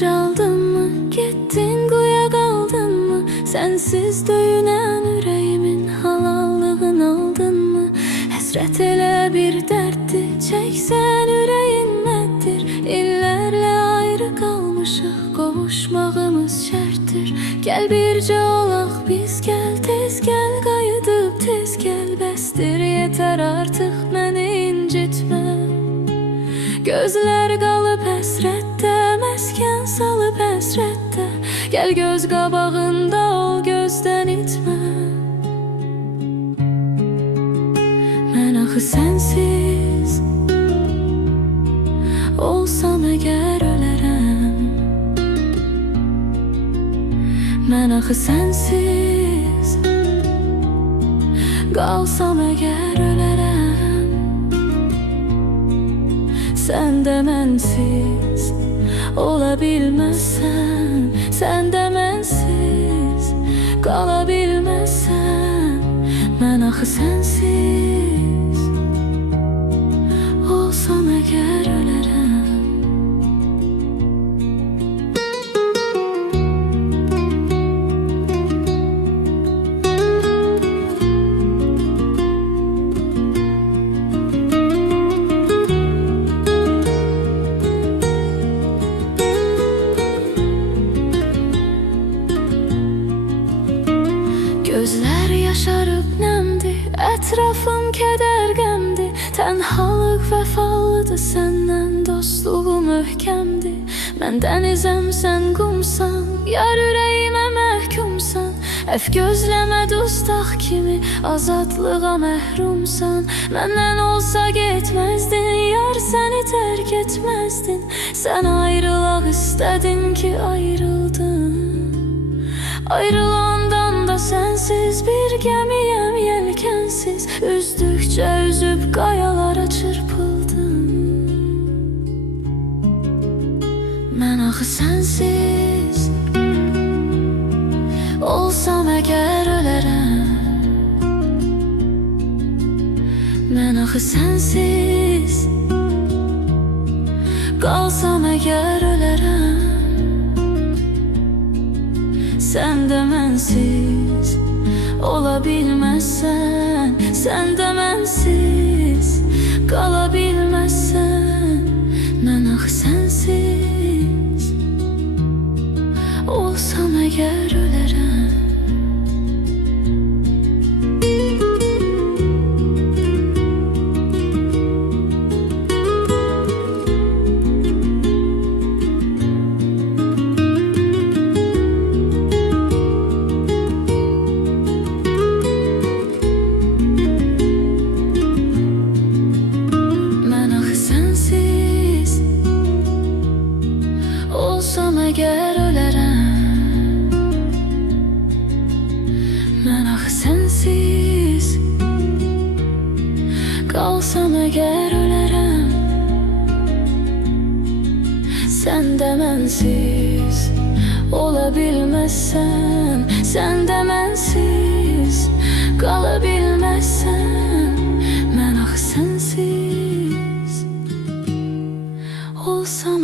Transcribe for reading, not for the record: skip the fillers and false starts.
qocaldın mı? Getdin quya qaldın mı? Sensiz döyünən ürəyimin halallığını aldın mı? Həsrət elə bir dərddir, çəksən ürəyin nədir? İllərlə ayrı qalmışıq, qovuşmağımız şərtdir. Gəl bircə olaq biz, gəl tez gəl, qayıdıb tez gəl. Bəsdir, yetər artıq məni incitmə. Gözlər qalıb həsrətdə, məskən salıb həsrətdə. Gəl göz qabağında ol, gözdən itmə. Mən axı sənsiz olsam əgər ölərəm. Mən axı sənsiz qalsam əgər ölərəm. Sən də mənsiz ola bilməzsən, sən də mənsiz qala bilməzsən. Mən axı sənsiz olsam əgər ölərəm. Gözlər yaşarıb nəmdi, ətrafım kədər qəmdi. Tənhalıq vəfalıdır, səndən dostluğu möhkəmdi. Mən dənizəm, sən qumsan, yar ürəyimə məhkumsan. Əf gözləmə dustaq kimi, azadlığa məhrumsan. Məndən olsa getməzdin, yar səni tərk etməzdin. Sən ayrılaq istədin ki ayrıldın. Ayrılandan da sensiz bir gemiyem, yelkensiz. Üzdükçe üzüp qayalara çırpıldım. Mən axı sensiz olsam əgər ölərəm. Mən axı sensiz qalsam əgər ölərəm. Sən də mənsiz ola bilməzsən, sən də mənsiz qala bilməzsən. Mən axı sənsiz olsam əgər ölərəm. Əgər ölərəm. Mən axı sənsiz qalsam əgər ölərəm. Sən də mənsiz ola bilməzsən, sən də mənsiz qala bilməzsən. Mən axı sənsiz olsam